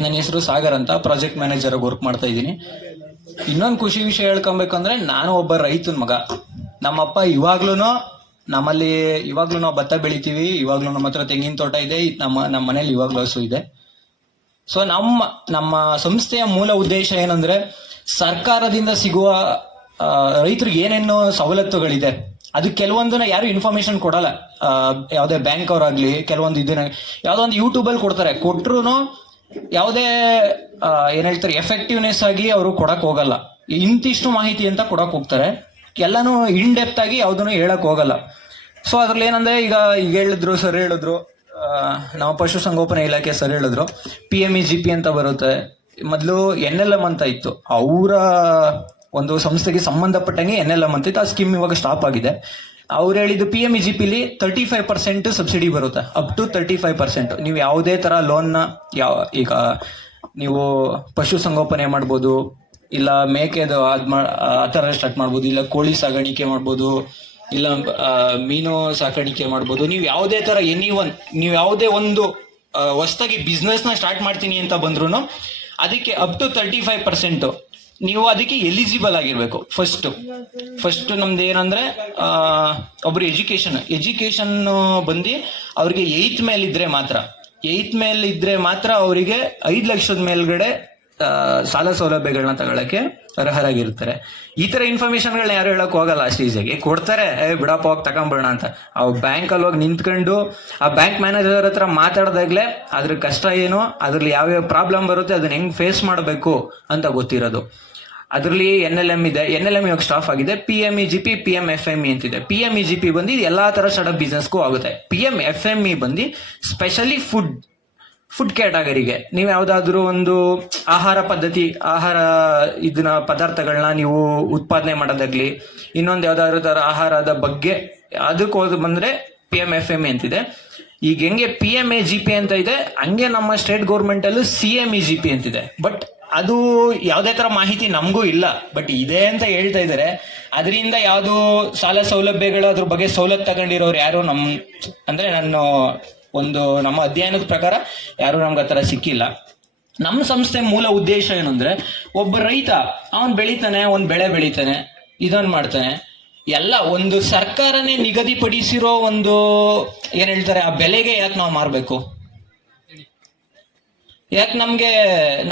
ನನ್ನ ಹೆಸರು ಸಾಗರ್ ಅಂತ, ಪ್ರಾಜೆಕ್ಟ್ ಮ್ಯಾನೇಜರ್ ಆಗಿ ವರ್ಕ್ ಮಾಡ್ತಾ ಇದ್ದೀನಿ. ಇನ್ನೊಂದು ಖುಷಿ ವಿಷಯ ಹೇಳ್ಕೊಬೇಕಂದ್ರೆ, ನಾನು ಒಬ್ಬ ರೈತನ ಮಗ. ನಮ್ಮಪ್ಪ ನಮ್ಮಲ್ಲಿ ಇವಾಗ್ಲೂ ನಾವು ಭತ್ತ ಬೆಳಿತೀವಿ, ಇವಾಗ್ಲೂ ನಮ್ಮ ಹತ್ರ ತೆಂಗಿನ ತೋಟ ಇದೆ, ನಮ್ಮ ಮನೇಲಿ ಇವಾಗ್ಲೂ ಹಸು ಇದೆ. ಸೊ ನಮ್ಮ ಸಂಸ್ಥೆಯ ಮೂಲ ಉದ್ದೇಶ ಏನಂದ್ರೆ, ಸರ್ಕಾರದಿಂದ ಸಿಗುವ ರೈತರಿಗೆ ಏನೇನು ಸವಲತ್ತುಗಳಿದೆ ಅದು ಕೆಲವೊಂದನ್ನ ಯಾರು ಇನ್ಫಾರ್ಮೇಶನ್ ಕೊಡಲ್ಲ. ಯಾವುದೇ ಬ್ಯಾಂಕ್ ಅವರಾಗ್ಲಿ ಕೆಲವೊಂದು ಇದನ್ನ ಯಾವುದೋ ಒಂದು ಯೂಟ್ಯೂಬಲ್ಲಿ ಕೊಡ್ತಾರೆ, ಕೊಟ್ರು ಯಾವುದೇ ಏನ್ ಹೇಳ್ತಾರೆ ಎಫೆಕ್ಟಿವ್ನೆಸ್ ಆಗಿ ಅವರು ಕೊಡಕ್ ಹೋಗಲ್ಲ. ಇಂತಿಷ್ಟು ಮಾಹಿತಿ ಅಂತ ಕೊಡಕ್ ಹೋಗ್ತಾರೆ, ಎಲ್ಲಾನು ಇನ್ ಡೆಪ್ತ್ ಆಗಿ ಯಾವ್ದನ್ನು ಹೇಳಕ್ ಹೋಗಲ್ಲ. ಸೊ ಅದ್ರಲ್ಲಿ ಏನಂದ್ರೆ, ಈಗ ಸರ್ ಹೇಳಿದ್ರು, ನಮ್ಮ ಪಶುಸಂಗೋಪನಾ ಇಲಾಖೆ ಸರ್ ಹೇಳಿದ್ರು, PMEGP ಅಂತ ಬರುತ್ತೆ. ಮೊದಲು NLM ಅಂತ ಇತ್ತು, ಅವರ ಒಂದು ಸಂಸ್ಥೆಗೆ ಸಂಬಂಧಪಟ್ಟಂಗೆ NLM ಅಂತ ಇತ್ತು. ಆ ಸ್ಕೀಮ್ ಇವಾಗ ಸ್ಟಾಪ್ ಆಗಿದೆ. ಅವ್ರು ಹೇಳಿದ್ದು PMEGPಲಿ 35% ಸಬ್ಸಿಡಿ ಬರುತ್ತೆ, ಅಪ್ ಟು 35%. ನೀವು ಯಾವುದೇ ತರ ಲೋನ್ನ ಈಗ ನೀವು ಪಶು ಸಂಗೋಪನೆ ಮಾಡ್ಬೋದು, ಇಲ್ಲ ಮೇಕೆದು ಆ ಥರ ಸ್ಟಾರ್ಟ್ ಮಾಡ್ಬೋದು, ಇಲ್ಲ ಕೋಳಿ ಸಾಗಾಣಿಕೆ ಮಾಡ್ಬೋದು, ಇಲ್ಲ ಮೀನು ಸಾಕಾಣಿಕೆ ಮಾಡ್ಬೋದು. ನೀವು ಯಾವುದೇ ತರ ನೀವು ಯಾವುದೇ ಒಂದು ಹೊಸದಾಗಿ ಬಿಸ್ನೆಸ್ನ ಸ್ಟಾರ್ಟ್ ಮಾಡ್ತೀನಿ ಅಂತ ಬಂದ್ರು ಅದಕ್ಕೆ ಅಪ್ ಟು 35% ನೀವು ಅದಕ್ಕೆ ಎಲಿಜಿಬಲ್ ಆಗಿರ್ಬೇಕು. ಫಸ್ಟ್ ನಮ್ದು ಏನಂದ್ರೆ, ಒಬ್ರು ಎಜುಕೇಶನ್ ಬಂದು ಅವ್ರಿಗೆ 8th ಮೇಲೆ ಇದ್ರೆ ಮಾತ್ರ ಅವರಿಗೆ 5 ಲಕ್ಷದ ಮೇಲ್ಗಡೆ ಸಾಲ ಸೌಲಭ್ಯಗಳನ್ನ ತಗೊಳಕ್ಕೆ ಅರ್ಹರಾಗಿರ್ತಾರೆ. ಈ ತರ ಇನ್ಫಾರ್ಮೇಶನ್ಗಳನ್ನ ಯಾರು ಹೇಳಕ್ ಹೋಗಲ್ಲ, ಅಷ್ಟು ಈಸಿಯಾಗಿ ಕೊಡ್ತಾರೆ. ಬಿಡಪ್ಪ ಹೋಗಿ ತಗೊಂಬಿಡೋಣ ಅಂತ. ಅವ್ ಬ್ಯಾಂಕಲ್ಲಿ ಹೋಗಿ ನಿಂತ್ಕೊಂಡು ಆ ಬ್ಯಾಂಕ್ ಮ್ಯಾನೇಜರ್ ಹತ್ರ ಮಾತಾಡ್ದಾಗ್ಲೇ ಅದ್ರ ಕಷ್ಟ ಏನು, ಅದ್ರಲ್ಲಿ ಯಾವ್ಯಾವ ಪ್ರಾಬ್ಲಮ್ ಬರುತ್ತೆ, ಅದನ್ನ ಹೆಂಗ್ ಫೇಸ್ ಮಾಡಬೇಕು ಅಂತ ಗೊತ್ತಿರೋದು. ಅದರಲ್ಲಿ NLM ಇದೆ, NLM ಇವಾಗ ಸ್ಟಾಫ್ ಆಗಿದೆ. PMEGP, PMFME ಅಂತಿದೆ. PMEGP ಬಂದು ಎಲ್ಲಾ ತರ ಸ್ಟಾರ್ಟ್ಅಪ್ ಬಿಸ್ನೆಸ್ಗೂ ಆಗುತ್ತೆ. PMFME ಬಂದು ಸ್ಪೆಷಲಿ ಫುಡ್ ಕ್ಯಾಟಗರಿಗೆ. ನೀವು ಯಾವ್ದಾದ್ರು ಒಂದು ಆಹಾರ ಇದನ್ನ ಪದಾರ್ಥಗಳನ್ನ ನೀವು ಉತ್ಪಾದನೆ ಮಾಡೋದಾಗ್ಲಿ, ಇನ್ನೊಂದು ಯಾವ್ದಾದ್ರು ತರ ಆಹಾರದ ಬಗ್ಗೆ ಅದಕ್ಕೆ ಹೋದ್ ಬಂದ್ರೆ PMFME ಅಂತಿದೆ. ಈಗ ಹೆಂಗೆ PMAGP ಅಂತ ಇದೆ, ಹಂಗೆ ನಮ್ಮ ಸ್ಟೇಟ್ ಗೌರ್ಮೆಂಟ್ ಅಲ್ಲೂ CMEGP ಅಂತಿದೆ. ಬಟ್ ಅದು ಯಾವುದೇ ತರ ಮಾಹಿತಿ ನಮಗೂ ಇಲ್ಲ, ಬಟ್ ಇದೆ ಅಂತ ಹೇಳ್ತಾ ಇದ್ದಾರೆ. ಅದರಿಂದ ಯಾವ್ದು ಸಾಲ ಸೌಲಭ್ಯಗಳು ಅದ್ರ ಬಗ್ಗೆ ಸವಲತ್ತು ತಗೊಂಡಿರೋರು ಯಾರು ನಮ್ಮ ಅಧ್ಯಯನದ ಪ್ರಕಾರ ಯಾರು ನಮ್ಗೆ ಆ ಥರ ಸಿಕ್ಕಿಲ್ಲ. ನಮ್ಮ ಸಂಸ್ಥೆ ಮೂಲ ಉದ್ದೇಶ ಏನಂದ್ರೆ, ಒಬ್ಬ ರೈತ ಅವನ್ ಬೆಳಿತಾನೆ, ಒಂದ್ ಬೆಳೆ ಬೆಳಿತಾನೆ, ಇದನ್ ಮಾಡ್ತಾನೆ, ಎಲ್ಲ ಒಂದು ಸರ್ಕಾರನೇ ನಿಗದಿಪಡಿಸಿರೋ ಒಂದು ಏನ್ ಹೇಳ್ತಾರೆ ಆ ಬೆಲೆಗೆ ಯಾಕೆ ನಾವು ಮಾರ್ಬೇಕು? ಯಾಕೆ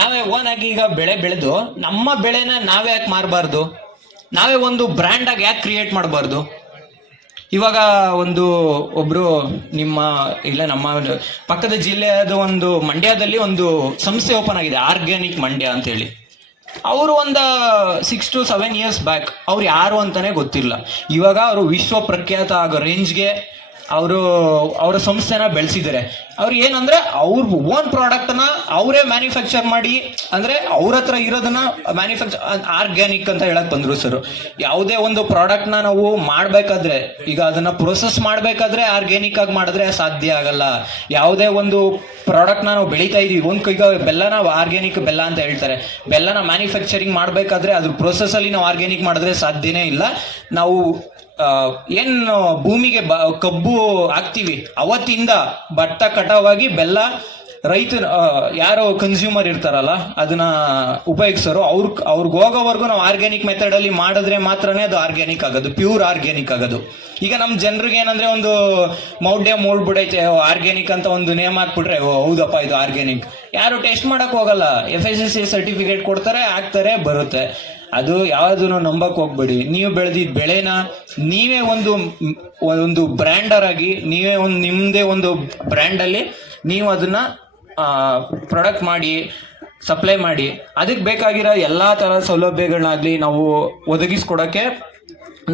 ನಾವೇ ಓನ್ ಆಗಿ ಈಗ ಬೆಳೆ ಬೆಳೆದು ನಮ್ಮ ಬೆಳೆನ ನಾವೇ ಯಾಕೆ ಮಾರಬಾರ್ದು? ನಾವೇ ಒಂದು ಬ್ರ್ಯಾಂಡ್ ಆಗಿ ಯಾಕೆ ಕ್ರಿಯೇಟ್ ಮಾಡಬಾರ್ದು? ಇವಾಗ ಒಬ್ರು ನಮ್ಮ ಪಕ್ಕದ ಜಿಲ್ಲೆಯಾದ ಒಂದು ಮಂಡ್ಯದಲ್ಲಿ ಒಂದು ಸಂಸ್ಥೆ ಓಪನ್ ಆಗಿದೆ, ಆರ್ಗ್ಯಾನಿಕ್ ಮಂಡ್ಯ ಅಂತ ಹೇಳಿ. ಅವರು 6 to 7 years ಬ್ಯಾಕ್ ಅವ್ರು ಯಾರು ಅಂತಾನೆ ಗೊತ್ತಿಲ್ಲ. ಇವಾಗ ಅವರು ವಿಶ್ವ ಪ್ರಖ್ಯಾತ ಆಗೋ ರೇಂಜ್ಗೆ ಅವರ ಸಂಸ್ಥೆನ ಬೆಳೆಸಿದ್ದಾರೆ. ಅವ್ರು ಏನಂದ್ರೆ, ಅವ್ರ ಓನ್ ಪ್ರಾಡಕ್ಟ್ ನ ಅವರೇ ಮ್ಯಾನುಫ್ಯಾಕ್ಚರ್ ಮಾಡಿ, ಅಂದ್ರೆ ಅವ್ರ ಹತ್ರ ಇರೋದನ್ನ ಆರ್ಗ್ಯಾನಿಕ್ ಅಂತ ಹೇಳಕ್ ಬಂದ್ರು ಸರ್. ಯಾವುದೇ ಒಂದು ಪ್ರಾಡಕ್ಟ್ ನ ನಾವು ಮಾಡ್ಬೇಕಾದ್ರೆ, ಈಗ ಅದನ್ನ ಪ್ರೊಸೆಸ್ ಮಾಡ್ಬೇಕಾದ್ರೆ ಆರ್ಗ್ಯಾನಿಕ್ ಆಗಿ ಮಾಡಿದ್ರೆ ಸಾಧ್ಯ ಆಗಲ್ಲ. ಯಾವುದೇ ಒಂದು ಪ್ರಾಡಕ್ಟ್ ನಾವು ಬೆಳೀತಾ ಇದೀವಿ, ಈಗ ಬೆಲ್ಲನ ಆರ್ಗ್ಯಾನಿಕ್ ಬೆಲ್ಲ ಅಂತ ಹೇಳ್ತಾರೆ. ಬೆಲ್ಲನ ಮ್ಯಾನುಫ್ಯಾಕ್ಚರಿಂಗ್ ಮಾಡ್ಬೇಕಾದ್ರೆ ಅದ್ರ ಪ್ರೊಸೆಸ್ ಅಲ್ಲಿ ನಾವು ಆರ್ಗ್ಯಾನಿಕ್ ಮಾಡಿದ್ರೆ ಸಾಧ್ಯನೇ ಇಲ್ಲ. ನಾವು ಏನು ಭೂಮಿಗೆ ಕಬ್ಬು ಹಾಕ್ತಿವಿ ಅವತ್ತಿಂದ ಭತ್ತ ಕಟಾವಾಗಿ ಬೆಲ್ಲ ಯಾರೋ ಕನ್ಸ್ಯೂಮರ್ ಇರ್ತಾರಲ್ಲ ಅದನ್ನ ಉಪಯೋಗಿಸೋರು ಅವ್ರಿಗೆ ಹೋಗೋವರೆಗೂ ನಾವು ಆರ್ಗ್ಯಾನಿಕ್ ಮೆಥಡ್ ಅಲ್ಲಿ ಮಾಡಿದ್ರೆ ಮಾತ್ರನೇ ಅದು ಆರ್ಗ್ಯಾನಿಕ್ ಆಗೋದು, ಪ್ಯೂರ್ ಆರ್ಗ್ಯಾನಿಕ್ ಆಗೋದು. ಈಗ ನಮ್ಮ ಜನರಿಗೆ ಏನಂದ್ರೆ, ಒಂದು ಮೂಡ್ಬಿಡೈತೆ ಆರ್ಗ್ಯಾನಿಕ್ ಅಂತ ಒಂದು ನೇಮ್ ಹಾಕ್ಬಿಟ್ರೆ ಹೌದಪ್ಪ ಇದು ಆರ್ಗ್ಯಾನಿಕ್. ಯಾರು ಟೆಸ್ಟ್ ಮಾಡಕ್ ಹೋಗಲ್ಲ, FSSAI ಸರ್ಟಿಫಿಕೇಟ್ ಕೊಡ್ತಾರೆ, ಹಾಕ್ತಾರೆ, ಬರುತ್ತೆ. ಅದು ಯಾವ್ದನ್ನು ನಂಬಕ್ ಹೋಗ್ಬೇಡಿ. ನೀವು ಬೆಳೆದಿದ್ದ ಬೆಳೆನ ನೀವೇ ಒಂದು ಬ್ರ್ಯಾಂಡರ್ ಆಗಿ, ನಿಮ್ದೇ ಒಂದು ಬ್ರ್ಯಾಂಡ್ ಅಲ್ಲಿ ನೀವು ಅದನ್ನ ಪ್ರಾಡಕ್ಟ್ ಮಾಡಿ ಸಪ್ಲೈ ಮಾಡಿ, ಅದಕ್ಕೆ ಬೇಕಾಗಿರೋ ಎಲ್ಲಾ ತರ ಸೌಲಭ್ಯಗಳನ್ನಾಗ್ಲಿ ನಾವು ಒದಗಿಸ್ಕೊಡಕ್ಕೆ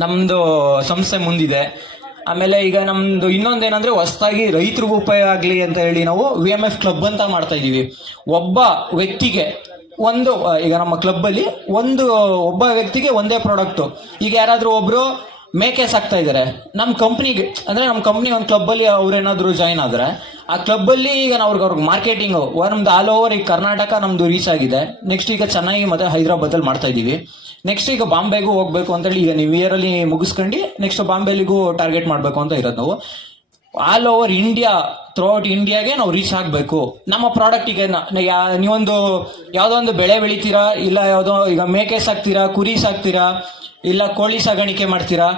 ನಮ್ದು ಸಂಸ್ಥೆ ಮುಂದಿದೆ. ಆಮೇಲೆ ಈಗ ನಮ್ದು ಇನ್ನೊಂದೇನಂದ್ರೆ, ಹೊಸದಾಗಿ ರೈತರಿಗೂ ಉಪಯೋಗ ಆಗ್ಲಿ ಅಂತ ಹೇಳಿ ನಾವು VMF ಕ್ಲಬ್ ಅಂತ ಮಾಡ್ತಾ ಇದೀವಿ. ಒಬ್ಬ ವ್ಯಕ್ತಿಗೆ ಈಗ ನಮ್ಮ ಕ್ಲಬ್ ಅಲ್ಲಿ ಒಬ್ಬ ವ್ಯಕ್ತಿಗೆ ಒಂದೇ ಪ್ರಾಡಕ್ಟ್. ಈಗ ಯಾರಾದ್ರೂ ಒಬ್ರು ಮೇಕೆ ಸಾಕ್ತಾ ಇದಾರೆ, ನಮ್ಮ ಕಂಪ್ನಿಗೆ ನಮ್ಮ ಕಂಪ್ನಿ ಒಂದು ಕ್ಲಬ್ ಅಲ್ಲಿ ಅವ್ರೇನಾದ್ರು ಜಾಯಿನ್ ಆದ್ರೆ, ಆ ಕ್ಲಬ್ ಅಲ್ಲಿ ಈಗ ಅವ್ರಿಗೆ ಮಾರ್ಕೆಟಿಂಗ್ ನಮ್ದು ಆಲ್ ಓವರ್ ಈಗ ಕರ್ನಾಟಕ ನಮ್ದು ರೀಚ್ ಆಗಿದೆ. ನೆಕ್ಸ್ಟ್ ಈಗ ಚೆನ್ನೈ ಮತ್ತೆ ಹೈದರಾಬಾದ್ ಅಲ್ಲಿ ಮಾಡ್ತಾ ಇದೀವಿ. ನೆಕ್ಸ್ಟ್ ಈಗ ಬಾಂಬೆಗೂ ಹೋಗ್ಬೇಕು ಅಂತ ಹೇಳಿ, ಈಗ ನ್ಯೂ ಇಯರ್ ಅಲ್ಲಿ ಮುಗಿಸ್ಕೊಂಡು ನೆಕ್ಸ್ಟ್ ಬಾಂಬೆಲಿಗೂ ಟಾರ್ಗೆಟ್ ಮಾಡ್ಬೇಕು ಅಂತ ಇರೋದು ನಾವು. ಆಲ್ ಓವರ್ ಇಂಡಿಯಾ, ಥ್ರೂಔಟ್ ಇಂಡಿಯಾಗೆ ನಾವು ರೀಚ್ ಆಗಬೇಕು. ನಮ್ಮ ಪ್ರಾಡಕ್ಟಿಗೆ ನೀವೊಂದು ಯಾವುದೋ ಒಂದು ಬೆಳೆ ಬೆಳಿತೀರಾ, ಇಲ್ಲ ಯಾವುದೋ ಈಗ ಮೇಕೆ ಸಾಕ್ತೀರಾ, ಕುರಿ ಸಾಕ್ತೀರಾ, ಇಲ್ಲ ಕೋಳಿ ಸಾಗಾಣಿಕೆ ಮಾಡ್ತೀರಾ,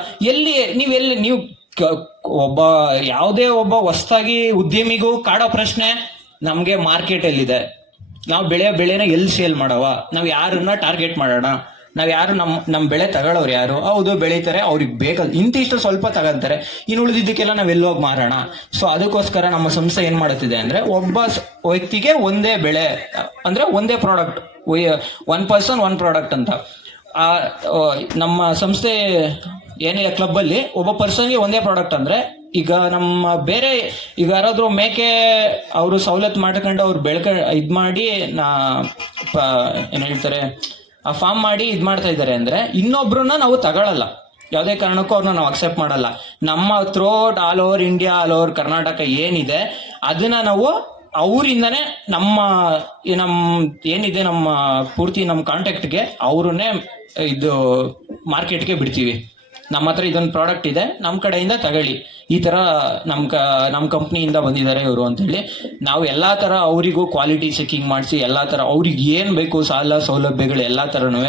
ನೀವು ಯಾವುದೇ ಒಬ್ಬ ಹೊಸದಾಗಿ ಉದ್ಯಮಿಗೂ ಕಾಡೋ ಪ್ರಶ್ನೆ ನಮಗೆ ಮಾರ್ಕೆಟ್ ಎಲ್ಲಿದೆ, ನಾವು ಬೆಳೆನ ಎಲ್ಲಿ ಸೇಲ್ ಮಾಡವ, ನಾವು ಯಾರನ್ನ ಟಾರ್ಗೆಟ್ ಮಾಡೋಣ, ನಾವು ಯಾರು ನಮ್ಮ ಬೆಳೆ ತಗೊಳ್ಳೋರು ಯಾರು, ಹೌದು ಬೆಳೀತಾರೆ, ಅವ್ರಿಗೆ ಬೇಕಾದ ಇಂತಿಷ್ಟು ಸ್ವಲ್ಪ ತಗೊಂತಾರೆ, ಇನ್ನು ಉಳಿದಿದ್ದಕ್ಕೆಲ್ಲ ನಾವು ಎಲ್ಲೋಗಿ ಮಾರೋಣ. ಸೊ ಅದಕ್ಕೋಸ್ಕರ ನಮ್ಮ ಸಂಸ್ಥೆ ಏನ್ ಮಾಡುತ್ತಿದೆ ಅಂದ್ರೆ, ಒಬ್ಬ ವ್ಯಕ್ತಿಗೆ ಒಂದೇ ಬೆಳೆ ಅಂದ್ರೆ ಒಂದೇ ಪ್ರಾಡಕ್ಟ್, 1 ಪರ್ಸನ್ 1 ಪ್ರಾಡಕ್ಟ್ ಅಂತ. ನಮ್ಮ ಸಂಸ್ಥೆ ಏನಿಲ್ಲ ಕ್ಲಬ್ ಅಲ್ಲಿ ಒಬ್ಬ ಪರ್ಸನ್ಗೆ ಒಂದೇ ಪ್ರಾಡಕ್ಟ್ ಅಂದ್ರೆ, ಈಗ ನಮ್ಮ ಬೇರೆ ಈಗ ಯಾರಾದ್ರೂ ಮೇಕೆ ಅವರು ಸವಲತ್ತು ಮಾಡ್ಕೊಂಡು ಅವ್ರು ಇದ್ ಮಾಡಿ ಏನ್ ಹೇಳ್ತಾರೆ ಆ ಫಾರ್ಮ್ ಮಾಡಿ ಇದ್ ಮಾಡ್ತಾ ಇದ್ದಾರೆ ಅಂದ್ರೆ, ಇನ್ನೊಬ್ರನ್ನ ನಾವು ತಗೊಳ್ಳಲ್ಲ, ಯಾವುದೇ ಕಾರಣಕ್ಕೂ ಅವ್ರನ್ನ ನಾವು ಅಕ್ಸೆಪ್ಟ್ ಮಾಡಲ್ಲ. ನಮ್ಮ throughout all over India, all over Karnataka ಏನಿದೆ ಅದನ್ನ ನಾವು ಅವರಿಂದನೇ ಏನಿದೆ ನಮ್ಮ ಪೂರ್ತಿ ನಮ್ಮ ಕಾಂಟ್ಯಾಕ್ಟ್ಗೆ ಅವ್ರನ್ನೇ ಇದು ಮಾರ್ಕೆಟ್ಗೆ ಬಿಡ್ತೀವಿ. ನಮ್ಮ ಹತ್ರ ಇದೊಂದು ಪ್ರಾಡಕ್ಟ್ ಇದೆ, ನಮ್ಮ ಕಡೆಯಿಂದ ತಗೊಳ್ಳಿ, ಈ ತರ ನಮ್ಮ ಕಂಪ್ನಿಯಿಂದ ಬಂದಿದ್ದಾರೆ ಇವರು ಅಂತ ಹೇಳಿ ನಾವು ಎಲ್ಲಾ ತರ ಅವರಿಗೂ ಕ್ವಾಲಿಟಿ ಚೆಕಿಂಗ್ ಮಾಡಿಸಿ ಎಲ್ಲಾ ತರ ಅವ್ರಿಗೆ ಏನ್ ಬೇಕು ಸಾಲ ಸೌಲಭ್ಯಗಳು ಎಲ್ಲಾ ತರನು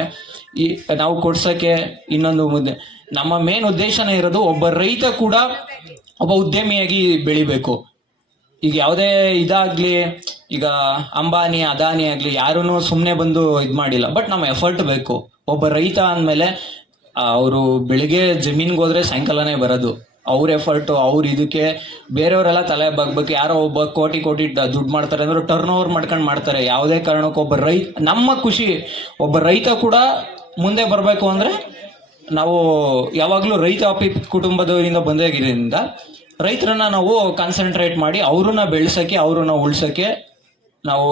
ನಾವು ಕೊಡ್ಸಕ್ಕೆ. ಇನ್ನೊಂದು ನಮ್ಮ ಮೇನ್ ಉದ್ದೇಶನೇ ಇರೋದು, ಒಬ್ಬ ರೈತ ಕೂಡ ಒಬ್ಬ ಉದ್ಯಮಿಯಾಗಿ ಬೆಳಿಬೇಕು. ಈಗ ಯಾವುದೇ ಇದಾಗ್ಲಿ, ಈಗ ಅಂಬಾನಿ ಅದಾನಿ ಆಗ್ಲಿ ಯಾರೂ ಸುಮ್ಮನೆ ಬಂದು ಇದ್ ಮಾಡಿಲ್ಲ, ಬಟ್ ನಮ್ಮ ಎಫರ್ಟ್ ಬೇಕು. ಒಬ್ಬ ರೈತ ಅಂದ್ಮೇಲೆ ಅವರು ಬೆಳಿಗ್ಗೆ ಜಮೀನ್ಗೆ ಹೋದ್ರೆ ಸಾಯಂಕಾಲನೇ ಬರೋದು, ಅವ್ರ ಎಫರ್ಟ್, ಅವ್ರ ಇದಕ್ಕೆ ಬೇರೆಯವರೆಲ್ಲ ತಲೆ ಬಾಗ್ಬೇಕು. ಯಾರೋ ಒಬ್ಬ ಕೋಟಿ ದುಡ್ಡು ಮಾಡ್ತಾರೆ ಅಂದ್ರೆ ಟರ್ನ್ ಓವರ್ ಮಾಡ್ಕೊಂಡು ಮಾಡ್ತಾರೆ. ಯಾವುದೇ ಕಾರಣಕ್ಕೂ ಒಬ್ಬ ನಮ್ಮ ಖುಷಿ, ಒಬ್ಬ ರೈತ ಕೂಡ ಮುಂದೆ ಬರಬೇಕು ಅಂದ್ರೆ ನಾವು ಯಾವಾಗ್ಲೂ ರೈತ ಕುಟುಂಬದವರಿಂದ ಬಂದಾಗಿರೋದ್ರಿಂದ ರೈತರನ್ನ ನಾವು ಕಾನ್ಸಂಟ್ರೇಟ್ ಮಾಡಿ ಅವ್ರನ್ನ ಬೆಳೆಸಕ್ಕೆ, ಅವ್ರನ್ನ ಉಳ್ಸಕ್ಕೆ ನಾವು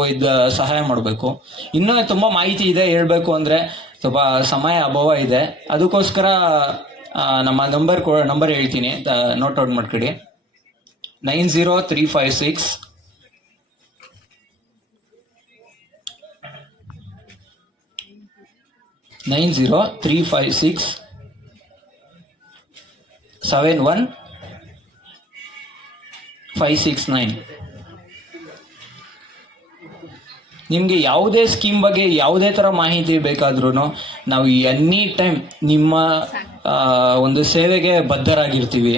ಸಹಾಯ ಮಾಡಬೇಕು. ಇನ್ನೂ ತುಂಬಾ ಮಾಹಿತಿ ಇದೆ ಹೇಳ್ಬೇಕು ಅಂದ್ರೆ, ಸ್ವಲ್ಪ ಸಮಯ ಅಭಾವ ಇದೆ. ಅದಕ್ಕೋಸ್ಕರ ನಮ್ಮ ನಂಬರ್ ಹೇಳ್ತೀನಿ, ನೋಟ್ ಔಟ್ ಮಾಡ್ಕೊಡಿ. 90356 71569. ನಿಮಗೆ ಯಾವುದೇ ಸ್ಕೀಮ್ ಬಗ್ಗೆ ಯಾವುದೇ ತರ ಮಾಹಿತಿ ಬೇಕಾದ್ರೂ ನಾವು ಎನಿ ಟೈಮ್ ನಿಮ್ಮ ಒಂದು ಸೇವೆಗೆ ಬದ್ಧರಾಗಿರ್ತೀವಿ.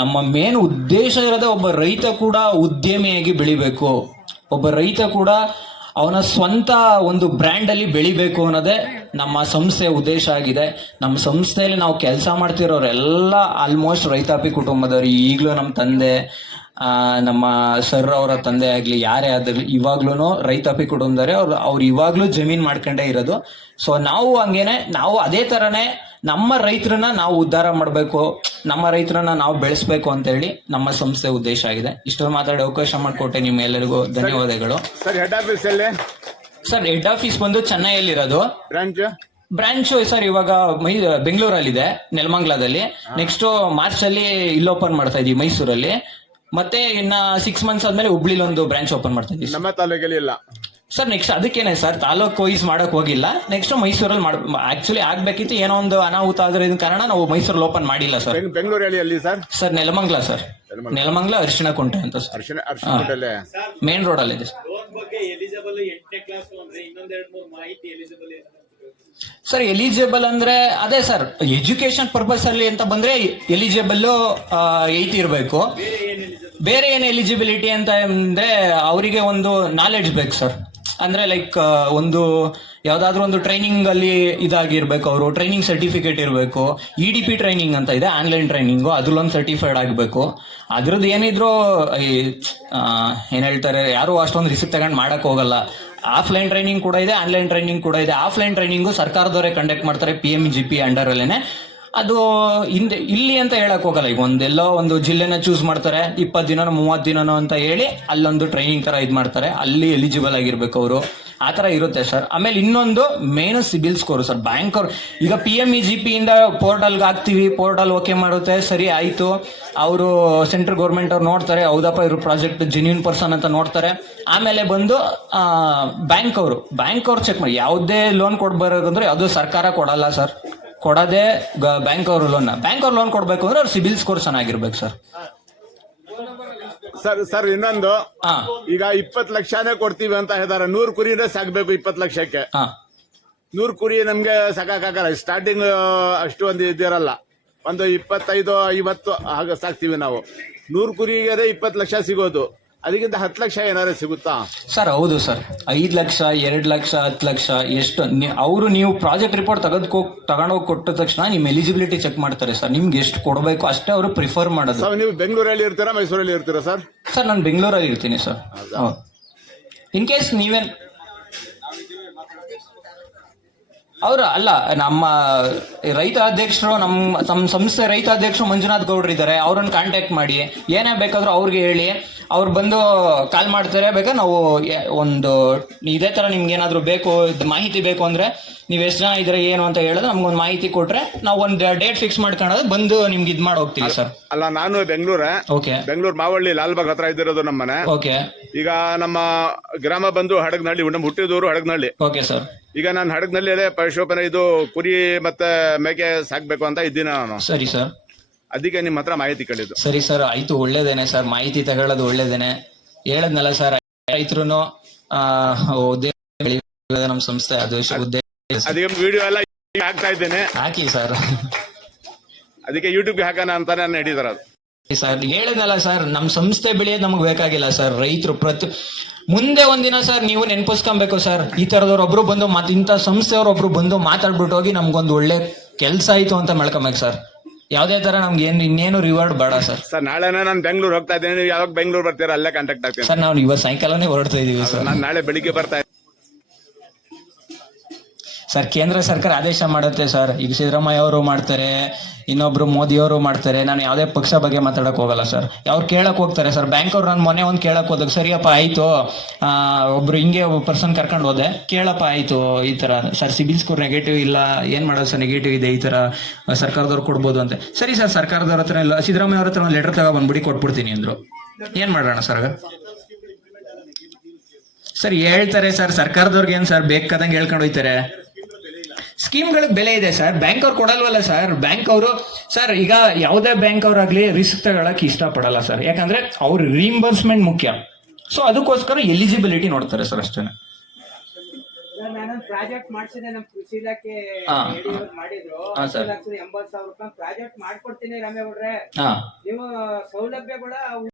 ನಮ್ಮ ಮೇನ್ ಉದ್ದೇಶ ಇರೋದೇ ಒಬ್ಬ ರೈತ ಕೂಡ ಉದ್ಯಮಿಯಾಗಿ ಬೆಳಿಬೇಕು, ಒಬ್ಬ ರೈತ ಕೂಡ ಅವನ ಸ್ವಂತ ಒಂದು ಬ್ರ್ಯಾಂಡ್ ಅಲ್ಲಿ ಬೆಳಿಬೇಕು ಅನ್ನೋದೇ ನಮ್ಮ ಸಂಸ್ಥೆಯ ಉದ್ದೇಶ ಆಗಿದೆ. ನಮ್ಮ ಸಂಸ್ಥೆಯಲ್ಲಿ ನಾವು ಕೆಲಸ ಮಾಡ್ತಿರೋರೆಲ್ಲ ಆಲ್ಮೋಸ್ಟ್ ರೈತಾಪಿ ಕುಟುಂಬದವರು. ಈಗಲೂ ನಮ್ಮ ತಂದೆ, ನಮ್ಮ ಸರ್ ಅವರ ತಂದೆ ಆಗ್ಲಿ ಯಾರೇ ಆದ್ರೂ ಇವಾಗ್ಲೂ ರೈತಾಪಿ ಕುಟುಂಬದವರೇ. ಅವ್ರು ಇವಾಗ್ಲೂ ಜಮೀನ್ ಮಾಡ್ಕೊಂಡೇ ಇರೋದು. ಸೊ ನಾವು ಹಂಗೇನೆ, ನಾವು ಅದೇ ತರನೇ ನಮ್ಮ ರೈತರನ್ನ ನಾವು ಉದ್ಧಾರ ಮಾಡಬೇಕು, ನಮ್ಮ ರೈತರನ್ನ ನಾವು ಬೆಳೆಸ್ಬೇಕು ಅಂತ ಹೇಳಿ ನಮ್ಮ ಸಂಸ್ಥೆ ಉದ್ದೇಶ ಆಗಿದೆ. ಇಷ್ಟೊಂದು ಮಾತಾಡಿ ಅವಕಾಶ ಮಾಡಿಕೊಟ್ಟೆ ನಿಮ್ಮೆಲ್ಲರಿಗೂ ಧನ್ಯವಾದಗಳು. ಸರ್, ಹೆಡ್ ಆಫೀಸ್ ಎಲ್ಲಿ? ಸರ್, ಹೆಡ್ ಆಫೀಸ್ ಬಂದು ಚೆನ್ನೈಯಲ್ಲಿರೋದು. ಬ್ರಾಂಚ್ ಸರ್ ಇವಾಗ ಬೆಂಗಳೂರಲ್ಲಿದೆ, ನೆಲಮಂಗಲದಲ್ಲಿ. ನೆಕ್ಸ್ಟ್ ಮಾರ್ಚ್ ಅಲ್ಲಿ ಇಲ್ಲಿ ಓಪನ್ ಮಾಡ್ತಾ ಇದೀವಿ ಮೈಸೂರಲ್ಲಿ. ಮತ್ತೆ ಇನ್ನ 6 ಮಂತ್ಸ್ ಆದ್ಮೇಲೆ ಹುಬ್ಳಿಲಿ ಒಂದು ಬ್ರಾಂಚ್ ಓಪನ್ ಮಾಡ್ತಾ ಇದೀವಿ. ನಮ್ಮ ತಾಲೂಕಲ್ಲಿ ಇಲ್ಲ ಸರ್. ನೆಕ್ಸ್ಟ್ ಅದಕ್ಕೇನೆ ಸರ್, ತಾಲೂಕು ವೈಸ್ ಮಾಡಕ್ ಹೋಗಿಲ್ಲ. ನೆಕ್ಸ್ಟ್ ಮೈಸೂರಲ್ಲಿ ಆಕ್ಚುಲಿ ಆಗ್ಬೇಕಿತ್ತು, ಏನೋ ಒಂದು ಅನಾಹುತ ಆದ್ರೆ ಕಾರಣ ನಾವು ಮೈಸೂರಲ್ಲಿ ಓಪನ್ ಮಾಡಿಲ್ಲ ಸರ್. ಬೆಂಗಳೂರಲ್ಲಿ sir? Sir Nelamangala sir, Nelamangala ಅರಿಶಿಣ ಕುಂಟೆ ಅಂತ ಸರ್, ಮೇನ್ ರೋಡ್ ಅಲ್ಲಿ ಇದೆ. ಸರ್ ಎಲಿಜಿಬಲ್ ಅಂದ್ರೆ ಅದೇ ಸರ್, ಎಜುಕೇಶನ್ ಪರ್ಪಸ್ ಅಲ್ಲಿ ಅಂತ ಬಂದ್ರೆ ಎಲಿಜಿಬಲ್ 8 ಇರಬೇಕು. ಬೇರೆ ಏನು ಎಲಿಜಿಬಿಲಿಟಿ ಅಂತ ಅಂದ್ರೆ ಅವರಿಗೆ ಒಂದು ನಾಲೆಡ್ಜ್ ಬೇಕು ಸರ್. ಅಂದ್ರೆ ಲೈಕ್ ಒಂದು ಯಾವ್ದಾದ್ರು ಒಂದು ಟ್ರೈನಿಂಗ್ ಅಲ್ಲಿ ಇದಾಗಿರ್ಬೇಕು, ಅವರು ಟ್ರೈನಿಂಗ್ ಸರ್ಟಿಫಿಕೇಟ್ ಇರಬೇಕು. EDP ಟ್ರೈನಿಂಗ್ ಅಂತ ಇದೆ, ಆನ್ಲೈನ್ ಟ್ರೈನಿಂಗು, ಅದ್ರಲ್ಲೊಂದು ಸರ್ಟಿಫೈಡ್ ಆಗಬೇಕು. ಅದ್ರದ್ದು ಏನಿದ್ರು ಏನ್ ಹೇಳ್ತಾರೆ, ಯಾರು ಅಷ್ಟೊಂದು ರಿಸಿಪ್ಟ್ ತಗೊಂಡು ಮಾಡಕ್ ಹೋಗಲ್ಲ. ಆಫ್ಲೈನ್ ಟ್ರೈನಿಂಗ್ ಕೂಡ ಇದೆ, ಆನ್ಲೈನ್ ಟ್ರೈನಿಂಗ್ ಕೂಡ ಇದೆ. ಆಫ್ಲೈನ್ ಟ್ರೈನಿಂಗು ಸರ್ಕಾರದವರೇ ಕಂಡಕ್ಟ್ ಮಾಡ್ತಾರೆ, PMGP ಅಂಡರ್ ಅಲ್ಲೇನೆ. ಅದು ಇಲ್ಲಿ ಅಂತ ಹೇಳಕ್ ಹೋಗಲ್ಲ. ಈಗ ಒಂದೆಲ್ಲೋ ಒಂದು ಜಿಲ್ಲೆನ ಚೂಸ್ ಮಾಡ್ತಾರೆ, 20 ದಿನನೋ 30 ದಿನನೋ ಅಂತ ಹೇಳಿ ಅಲ್ಲೊಂದು ಟ್ರೈನಿಂಗ್ ತರ ಇದ್ ಮಾಡ್ತಾರೆ, ಅಲ್ಲಿ ಎಲಿಜಿಬಲ್ ಆಗಿರ್ಬೇಕು ಅವರು. ಆತರ ಇರುತ್ತೆ ಸರ್. ಆಮೇಲೆ ಇನ್ನೊಂದು main CIBIL score sir. Bank ಅವ್ರು ಈಗ PMEGP ಇಂದ ಪೋರ್ಟಲ್ಗೆ ಹಾಕ್ತಿವಿ, ಪೋರ್ಟಲ್ ಓಕೆ ಮಾಡುತ್ತೆ, ಸರಿ ಆಯ್ತು. ಅವರು ಸೆಂಟ್ರಲ್ ಗೌರ್ಮೆಂಟ್ ಅವ್ರು ನೋಡ್ತಾರೆ, ಹೌದಪ್ಪ ಇವ್ರ ಪ್ರಾಜೆಕ್ಟ್ ಜೆನ್ಯೂನ್ ಪರ್ಸನ್ ಅಂತ ನೋಡ್ತಾರೆ. ಆಮೇಲೆ ಬಂದು ಬ್ಯಾಂಕ್ ಅವರು ಚೆಕ್ ಮಾಡಿ ಯಾವುದೇ ಲೋನ್ ಕೊಡ್ಬಾರಂದ್ರೆ ಅದು ಸರ್ಕಾರ ಕೊಡಲ್ಲ ಸರ್. ಕೊಡೋದೇ ಬ್ಯಾಂಕ್ ಅವರು ಲೋನ್ ಕೊಡ್ಬೇಕು ಅಂದ್ರೆ ಅವ್ರ ಸಿಬಿಲ್ ಸ್ಕೋರ್ ಚೆನ್ನಾಗಿರ್ಬೇಕು ಸರ್. ಸರ್ ಇನ್ನೊಂದು, ಹಾ ಈಗ 20 ಲಕ್ಷನೇ ಕೊಡ್ತೀವಿ ಅಂತ ಹೇಳಿದಾರೆ. 100 ಕುರಿನೇ ಸಾಕ್ಬೇಕು 20 ಲಕ್ಷಕ್ಕೆ. ಹಾ 100 ಕುರಿ ನಮ್ಗೆ ಸಾಕಾಗಲ್ಲ. ಸ್ಟಾರ್ಟಿಂಗ್ ಅಷ್ಟು ಒಂದು ಇದಿರಲ್ಲ. ಒಂದು 25-50 ಆಗ ಸಾಕ್ತಿವಿ ನಾವು. 100 ಕುರಿಗೆ 20 ಲಕ್ಷ ಸಿಗೋದು. ಅದಕ್ಕಿಂತ 10 ಲಕ್ಷ ಏನಾದ್ರು ಸಿಗುತ್ತಾ ಸರ್? ಹೌದು ಸರ್, 5 ಲಕ್ಷ 2 ಲಕ್ಷ 10 ಲಕ್ಷ ಎಷ್ಟು ಅವರು ನೀವು ಪ್ರಾಜೆಕ್ಟ್ ರಿಪೋರ್ಟ್ ತಗೊಂಡೋಗಿ ಕೊಟ್ಟ ತಕ್ಷಣ ನಿಮ್ಮ ಎಲಿಜಿಬಿಲಿಟಿ ಚೆಕ್ ಮಾಡ್ತಾರೆ ಸರ್. ನಿಮ್ಗೆ ಎಷ್ಟು ಕೊಡಬೇಕು ಅಷ್ಟೇ ಅವರು ಪ್ರಿಫರ್ ಮಾಡೋದು. ಸರ್ ನೀವು ಬೆಂಗಳೂರಲ್ಲಿ ಇರ್ತೀರಾ ಮೈಸೂರಲ್ಲಿ ಇರ್ತೀರಾ ಸರ್? ಸರ್ ನಾನು ಬೆಂಗಳೂರಲ್ಲಿ ಇರ್ತೀನಿ ಸರ್. ಇನ್ ಕೇಸ್ ನೀವೇನ್ ಅವರು ಅಲ್ಲ, ನಮ್ಮ ರೈತ ಅಧ್ಯಕ್ಷರು, ನಮ್ಮ ಸಂಸ್ಥೆ ರೈತ ಅಧ್ಯಕ್ಷರು ಮಂಜುನಾಥ್ ಗೌಡ್ರು ಇದ್ದಾರೆ. ಅವ್ರನ್ನ ಕಾಂಟ್ಯಾಕ್ಟ್ ಮಾಡಿ, ಏನೇ ಬೇಕಾದ್ರೂ ಅವ್ರಿಗೆ ಹೇಳಿ, ಅವ್ರು ಬಂದು ಕಾಲ್ ಮಾಡ್ತಾರೆ. ಬೇಕಾದ್ರೆ ನಾವು ಒಂದು ಇದೇ ತರ ನಿಮ್ಗೆ ಏನಾದ್ರು ಬೇಕು, ಮಾಹಿತಿ ಬೇಕು ಅಂದ್ರೆ ನೀವು ಎಷ್ಟು ಜನ ಇದ್ರೆ ಏನು ಅಂತ ಹೇಳಿದ್ರೆ ನಮ್ಗೊಂದು ಮಾಹಿತಿ ಕೊಟ್ರೆ ನಾವು ಒಂದು ಡೇಟ್ ಫಿಕ್ಸ್ ಮಾಡ್ಕೊಳ್ಳೋದು, ಬಂದು ನಿಮ್ಗೆ ಇದ್ ಮಾಡಿ ಹೋಗ್ತೀವಿ ಸರ್. ಅಲ್ಲ, ನಾನು ಬೆಂಗಳೂರೇ. ಓಕೆ. ಬೆಂಗಳೂರು ಮಾವಳ್ಳಿ ಲಾಲ್ಬಾಗ್ ಹತ್ರ ಇದ್ದಿರೋದು ನಮ್ಮ ಮನೆ. ಓಕೆ. ಈಗ ನಮ್ಮ ಗ್ರಾಮ ಬಂದು ಹಡಗ್ನಹಳ್ಳಿ, ನಮ್ಮ ಹುಟ್ಟಿದೂರು ಹಡಗ್ನಹಳ್ಳಿ. Okay sir. ಈಗ ನಾನು ಹಡಗ್ನಲ್ಲಿ ಪರಿಶೋಧನೆ ಇದು ಕುರಿ ಮತ್ತೆ ಮೇಕೆ ಸಾಕ್ಬೇಕು ಅಂತ ಇದ್ದೀನಿ ನಾನು. ಸರಿ ಸರ್. ಅದಕ್ಕೆ ನಿಮ್ಮ ಹತ್ರ ಮಾಹಿತಿ ಕೇಳಿದ್ದು. ಸರಿ ಸರ್, ಆಯ್ತು, ಒಳ್ಳೇದೇನೆ ಸರ್, ಮಾಹಿತಿ ತಗೊಳ್ಳೋದು ಒಳ್ಳೇದೇನೆ. ಹೇಳದ್ನಲ್ಲ ಸರ್, ರೈತರು ನಮ್ಮ ಸಂಸ್ಥೆ ಉದ್ದೇಶ. ಅದಕ್ಕೆ ವಿಡಿಯೋ ಎಲ್ಲ ಹಾಕ್ತಾ ಇದ್ದೇನೆ, ಹಾಕಿ ಸರ್. ಅದಕ್ಕೆ ಯೂಟ್ಯೂಬ್ಗೆ ಹಾಕೋಣ ಅಂತಾನೆ ನಡೀತಾರ ಅದು. ಸರ್ ಹೇಳಿದ್ನಲ್ಲ ಸರ್, ನಮ್ಮ ಸಂಸ್ಥೆ ಬೆಳೆಯೋದು ನಮ್ಗೆ ಬೇಕಾಗಿಲ್ಲ ಸರ್. ರೈತರು ಮುಂದೆ ಒಂದಿನ ಸರ್ ನೀವು ನೆನ್ಪಿಸ್ಕೊಬೇಕು ಸರ್, ಈ ತರದವ್ರು ಒಬ್ರು ಬಂದು ಇಂಥ ಸಂಸ್ಥೆಯವ್ರೊಬ್ರು ಬಂದು ಮಾತಾಡ್ಬಿಟ್ಟು ಹೋಗಿ ನಮ್ಗೊಂದು ಒಳ್ಳೆ ಕೆಲಸ ಆಯ್ತು ಅಂತ ಮಾಡ್ಕೊಬೇಕು ಸರ್. ಯಾವ್ದೇ ತರ ನಮ್ಗೆ ಇನ್ನೇನು ರಿವಾರ್ಡ್ ಬೇಡ ಸರ್. ಸರ್ ನಾಳೆನೇ ನಾನು ಬೆಂಗಳೂರು ಹೋಗ್ತಾ ಇದ್ದೀನಿ. ನೀವು ಯಾವಾಗ ಬೆಂಗಳೂರು ಬರ್ತೀರಾ ಅಲ್ಲೇ ಕಾಂಟ್ಯಾಕ್ಟ್ ಆಗ್ತೀನಿ ಸರ್. ನಾವು ಇವತ್ತು ಸಾಯಂಕಾಲನೇ ಹೊರಡ್ತಾ ಇದೀವಿ ಸರ್. ನಾನು ನಾಳೆ ಬೆಳಿಗ್ಗೆ ಬರ್ತಾ ಇದ್ದೀನಿ ಸರ್. ಕೇಂದ್ರ ಸರ್ಕಾರ ಆದೇಶ ಮಾಡುತ್ತೆ ಸರ್. ಈಗ ಸಿದ್ದರಾಮಯ್ಯ ಅವರು ಮಾಡ್ತಾರೆ, ಇನ್ನೊಬ್ರು ಮೋದಿ ಅವರು ಮಾಡ್ತಾರೆ. ನಾನು ಯಾವುದೇ ಪಕ್ಷ ಬಗ್ಗೆ ಮಾತಾಡಕ್ ಹೋಗಲ್ಲ ಸರ್. ಅವ್ರು ಕೇಳಕ್ ಹೋಗ್ತಾರೆ ಸರ್. ಬ್ಯಾಂಕ್ ಅವ್ರು ನಾನು ಮೊನ್ನೆ ಒಂದು ಕೇಳಕ್ ಹೋದಾಗ, ಸರಿಯಪ್ಪ ಆಯ್ತು, ಒಬ್ರು ಹಿಂಗೆ ಒಬ್ಬ ಪರ್ಸನ್ ಕರ್ಕೊಂಡು ಹೋದೆ, ಕೇಳಪ್ಪ ಆಯ್ತು ಈ ತರ ಸರ್ ಸಿಬಿಲ್ ಸ್ಕೋರ್ ನೆಗೆಟಿವ್ ಇಲ್ಲ, ಏನ್ ಮಾಡೋದು ಸರ್, ನೆಗೆಟಿವ್ ಇದೆ, ಈ ತರ ಸರ್ಕಾರದವ್ರು ಕೊಡ್ಬೋದು ಅಂತ. ಸರಿ ಸರ್, ಸರ್ಕಾರದವ್ರ ಹತ್ರ ಇಲ್ಲ, ಸಿದ್ದರಾಮಯ್ಯ ಅವ್ರ ಹತ್ರ ಒಂದು ಲೆಟರ್ ತಗೊಂಡ್ಬಿಡಿ ಕೊಟ್ಬಿಡ್ತೀನಿ ಅಂದ್ರು. ಏನ್ ಮಾಡೋಣ ಸರ್? ಸರ್ ಹೇಳ್ತಾರೆ ಸರ್, ಸರ್ಕಾರದವ್ರಿಗೆ ಏನ್ ಸರ್ ಬೇಕಾದಂಗೆ ಹೇಳ್ಕೊಂಡು ಹೋಯ್ತಾರೆ. ಸ್ಕೀಮ್ಗಳಿಗೆ ಬೆಲೆ ಇದೆ ಸರ್, ಬ್ಯಾಂಕ್ ಅವ್ರು ಕೊಡಲ್ವಲ್ಲ ಸರ್. ಬ್ಯಾಂಕ್ ಅವರು ಸರ್, ಈಗ ಯಾವುದೇ ಬ್ಯಾಂಕ್ ಅವ್ರಾಗ್ಲಿ ರಿಸ್ಕ್ ತಗೊಳಕ್ ಇಷ್ಟಪಡಲ್ಲ ಸರ್. ಯಾಕಂದ್ರೆ ಅವ್ರ ರಿಇಂಬರ್ಸ್ಮೆಂಟ್ ಮುಖ್ಯ. ಸೊ ಅದಕ್ಕೋಸ್ಕರ ಎಲಿಜಿಬಿಲಿಟಿ ನೋಡ್ತಾರೆ ಸರ್, ಅಷ್ಟೇ. ನಾನೊಂದು ಪ್ರಾಜೆಕ್ಟ್ ಮಾಡಿಸಿದೆ, ನಮ್ಮ ಕೃಷಿ ಇಲಾಖೆ ಮಾಡಿದ್ರು. 80,000 ರೂಪಾಯಿ ಪ್ರಾಜೆಕ್ಟ್ ಮಾಡ್ಕೊಡ್ತೀನಿ ರಾಮೇಗೌಡ್ರೆ. ನೀವು ಸೌಲಭ್ಯಗಳ